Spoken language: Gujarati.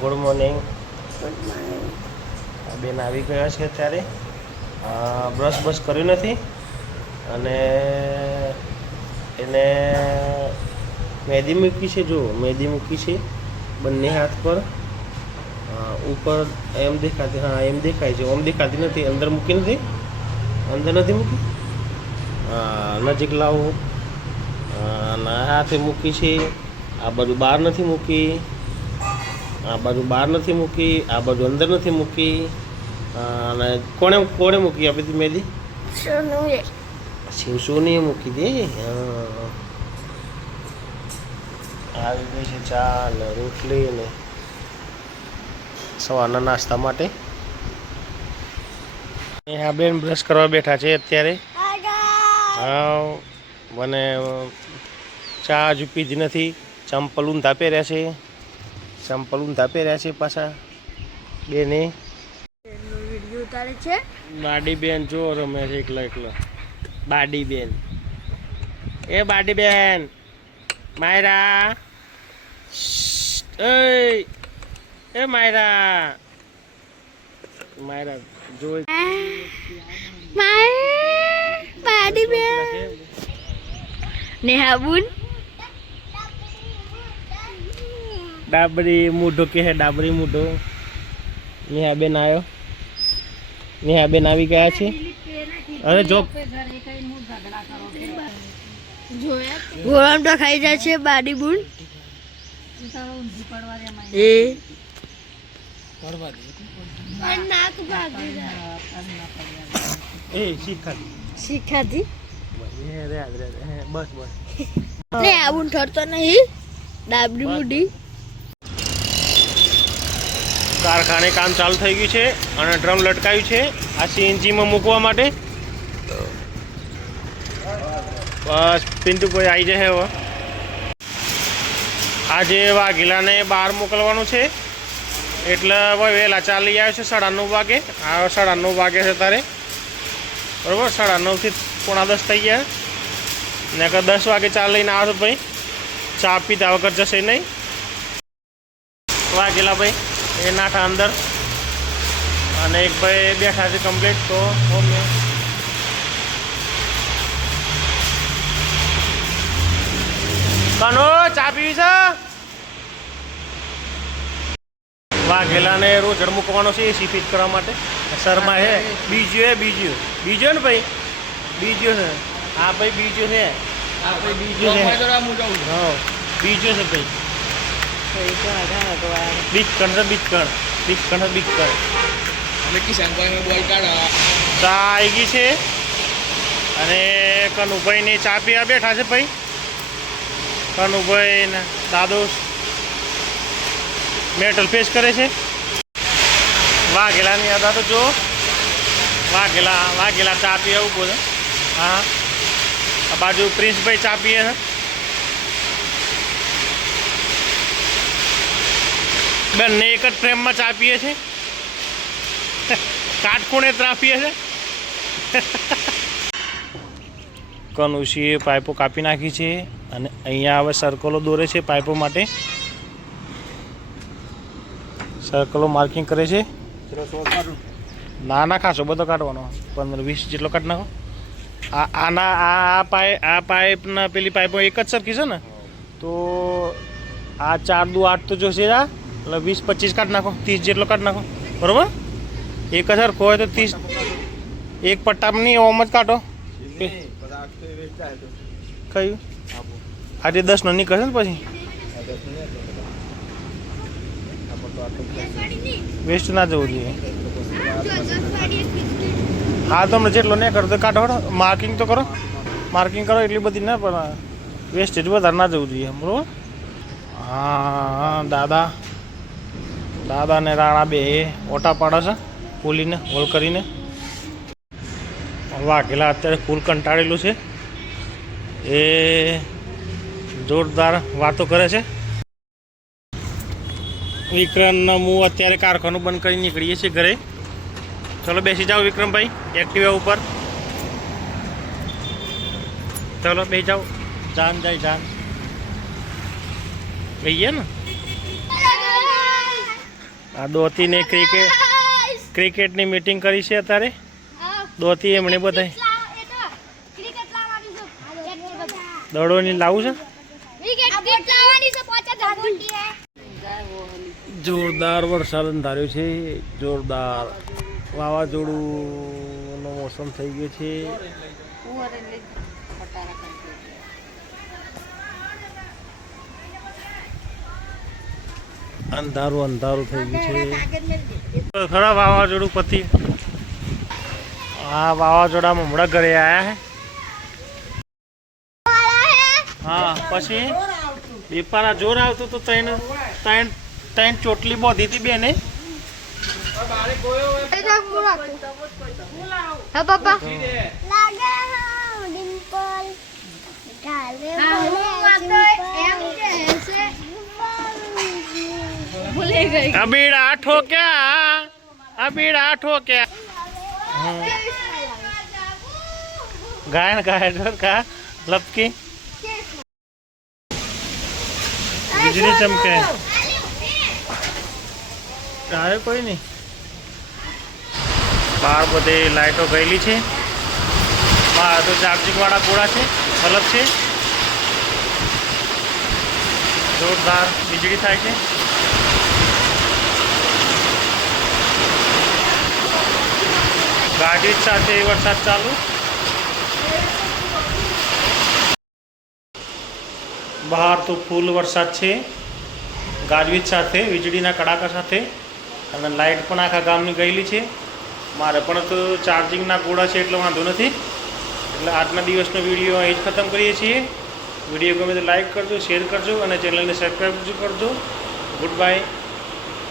Good morning. Good morning. બેન આવી ગયા છે અત્યારે. બ્રશ બશ કર્યું નથી અને એને મહેંદી મૂકી છે. જો મહેંદી મૂકી છે બંને હાથ પર. ઉપર એમ દેખાતી, હા એમ દેખાય છે, ઓમ દેખાતી નથી. અંદર મૂકી નથી, અંદર નથી મૂકી. નજીક લાવો. હાથે મૂકી છે. આ બાજુ બહાર નથી મૂકી, આ બાજુ બહાર નથી મૂકી, આ બાજુ અંદર નથી મૂકી. અને કોણે કોણે મૂકી આપી હતી મહેંદી? સોનુએ. શિવસોનીએ મૂકી દે. આવી ગઈ છે ચા ને રોટલી ને સવારના નાસ્તા માટે. આ બેન બ્રશ કરવા બેઠા છે અત્યારે. હા, મને ચા હજુ પીધી નથી. ચંપલ ઊંધા પહેર્યા છે, ચંપલ ઊંધા પહેર્યા છે પાછા બેને. વિડીયો ઉતારે છે. બાડી બેન જો રમે છે એકલા એકલા. બાડી બેન, એ બાડી બેન, માયરા, એ માયરા, માયરા જોઈ બાડી બેન. નેહા બુન ડાબરી મૂઢો કે હે, ડાબરી મૂઢો. નેહા બેન આવ્યો, નેહા બેન આવી ગયા છે. અરે જો ગોળામ તો ખાઈ જાય છે બાડી બુન. એ શીખાતી બસ બસ. ને આવું ઠરતો નહીં. ડાબડી મુડી કારખાને કામ ચાલુ થઈ ગયું છે અને ડ્રમ લટકાયું છે આ સીએનજીમાં મૂકવા માટે. બસ પિન્ટુ કોઈ આવી જશે હવે. આજે વાઘેલાને બહાર મોકલવાનું છે એટલે હવે વહેલા ચાલી આવ્યો છે 9:30 વાગે. આ 9:30 વાગે છે તારે બરાબર. 9:30 થી 9:45 થઈ ગયા ને કે 10 વાગે ચા લઈને આવશો ભાઈ. ચા પીધા વગર જશે નહીં. વાઘેલા ભાઈ એ નાઠા અંદર અને એક ભાઈ બેઠા છે કમ્પ્લીટ. તો કનો ચા પીવી છે? વાઘેલાને રોજડ મૂકવાનો છે એસી ફિટ કરવા માટે. શર્મા હે બીજો ને ભાઈ, બીજો છે. હા ભાઈ બીજો છે, હા ભાઈ બીજો છે. હા બીજો છે ભાઈ. બીજ કણ ચા આવી ગઈ છે અને કનુભાઈને ચા પીવા બેઠા છે ભાઈ. કનુભાઈ ને દાદો મેટલ ફેસ કરે છે. વાઘેલાની યાદ તો જો વાઘેલા ચા પીએ ઉભો છે. હા આ બાજુ પ્રિન્સભાઈ ચા પીએ છે. બંને એક જ ફ્રેમમાં ચા પીએ છે. કાટખૂણે ચા પીએ છે. કનુષીએ પાઇપો કાપી નાખી છે અને અહીંયા હવે સર્કલો દોરે છે પાઇપો માટે. સર્કલો માર્કિંગ કરે છે. ના ખાસો બધો કાઢવાનો, 15-20 જેટલો કાઢી નાખો. આ પાઇપના પેલી પાઇપો એક જ સરખી છે ને, તો આ 4 દુ 8 તો જોશે. એટલે 20-25 કાઢી નાખો, 30 જેટલો કાઢી નાખો બરાબર. એક જ સરખો હોય તો 30. એક પટ્ટામાં નહીં ઓમ જ કાઢો. કયું આજે 10નો નીકળશે ને પછી વેસ્ટ ના જવું જોઈએ. હા તમને જેટલો નહીં કરો તો કાઢો. માર્કિંગ તો કરો, માર્કિંગ કરો એટલી બધી ના, પણ વેસ્ટેજ વધારે ના જવું જોઈએ બરાબર. હા દાદા ને રાણા બે ઓટા પાડે છે ફૂલીને હોલ કરીને. વાઘેલા અત્યારે ફૂલ કંટાળેલું છે. એ જોરદાર વાતો કરે છે. વિક્રમના હું અત્યારે કારખાનું બંધ કરી નીકળીએ છીએ ઘરે. ચલો બેસી જાઓ વિક્રમભાઈ એક્ટિવા ઉપર. ચલો બેસી જાઓ. જાન બેસીએ ને. આ દોતીને ક્રિકેટની મીટિંગ કરી છે અત્યારે. દોતી એમણે બધા દડોની લાવું છે. જોરદાર વરસાદ અંધાર્યો છે. જોરદાર વાવાઝોડુંનો મોસમ થઈ ગયો છે. અંધારું અંધારું થઈ ગયું છે. ખરા વાવાઝોડું પતિ. હા વાવાઝોડામાં હમણાં ઘરે આવ્યા હે. હા પછી વેપારા જોર આવતું તો ત્રણ ત્રણ ત્રણ ચોટલી બોધી હતી બેને. પપ્પા અબીડા ઠોક્યા અબીડા ઠોક્યા. ગાયન ગાય જોર કા લપકી વીજળી ચમકે. ગાય કોઈ નહીં. બહાર બધે લાઈટો ગયેલી છે. બહાર તો ચાર્જિંગ વાળા ગોળા છે. બલ્બ છે. જોરદાર વીજળી થાય છે. ગાડી સાથે વરસાદ ચાલુ. બહાર તો ફૂલ વરસાદ છે. ગાજવીજ સાથે વીજળીના કડાકા સાથે અને લાઇટ પણ આખા ગામની ગયેલી છે. મારે પણ તો ચાર્જિંગના ગોળા છે એટલે વાંધો નથી. એટલે આજના દિવસનો વિડીયો અહીં જ ખતમ કરીએ છીએ. વિડીયો ગમે તો લાઇક કરજો, શેર કરજો અને ચેનલને સબસ્ક્રાઈબ કરજો. Good bye.